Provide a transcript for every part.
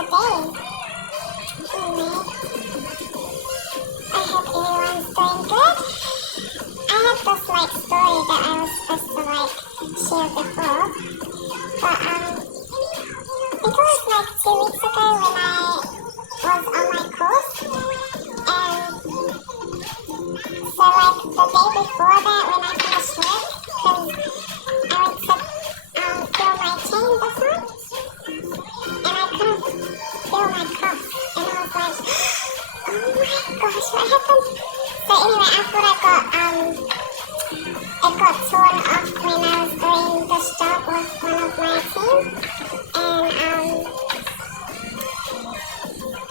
the day. Anyway, I hope everyone's doing good. I had this like story that I was supposed to like share before, but I think it was like 2 weeks ago when I was on my course, and so like the day before that when I finished work, because I went to fill my chain this month, and I couldn't fill my cup, and I was like, oh my gosh, what happened? So anyway, I thought it got torn off when I was doing this job with one of my team, and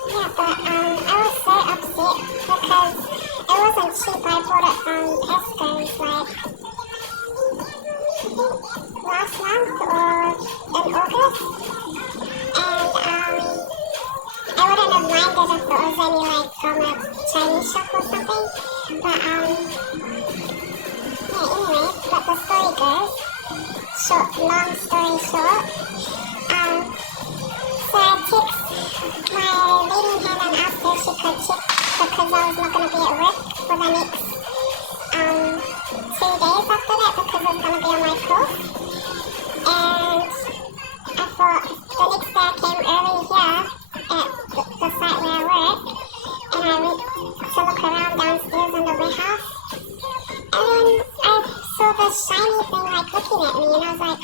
yeah, but I was so upset because it wasn't cheap. I bought it from Tesco's like I think last month or in August, and I wouldn't have minded if it was only like from a Chinese shop or something, but yeah, anyway, but the story goes, long story short, so I text my leading hand and asked her if she could check because I was not going to be at work for the next 2 days after that because I was going to be on my course, and I thought the next day I came early here at the site where I work, and I went to look around downstairs in the warehouse, and then I saw this shiny thing like looking at me, and I was like,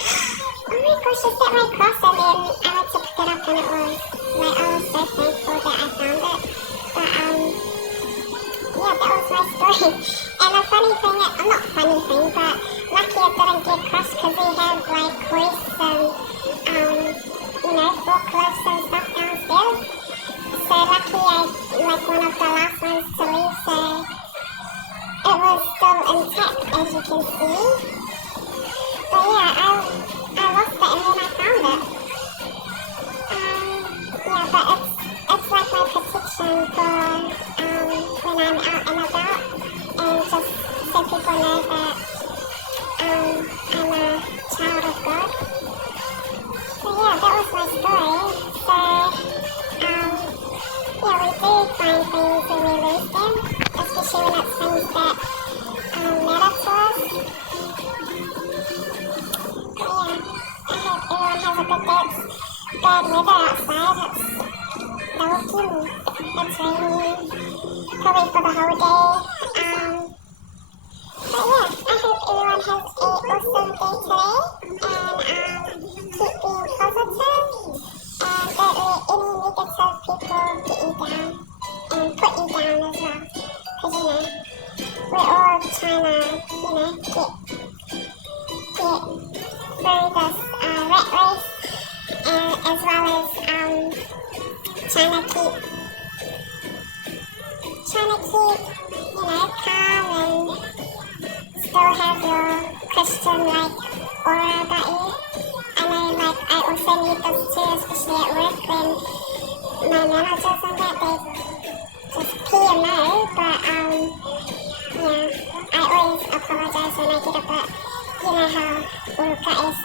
oh my gosh, is that my cross? And then I went to pick it up, and it was like, I was so thankful that I found it. But yeah, that was my story. And the funny thing, not funny thing, but lucky it didn't get crushed because we have like hoists and forklifts and stuff downstairs. So lucky I like one of the last ones to leave, so it was still intact, as you can see. But yeah, I lost it and then I found it. Yeah, but it's like my protection for when I'm out and about, and just so people know that I'm a child of God. So yeah, that was my story. So yeah, we do find things when we lose them, especially when it's things that matter to us. But yeah, I hope everyone has a good day. It's bad weather outside. It's raining, probably for the whole day. But yeah, I hope everyone has an awesome day today, and keep being positive, and don't let any negative people get you down, and put you down as well, because we're all trying to, get through this rat race, as well as trying to keep, calm and still have your Christian-like aura about you. I know, I also need this too, especially at work when my managers and that, they just pee and no, but yeah, I always apologize when I get it, but you know how uruka is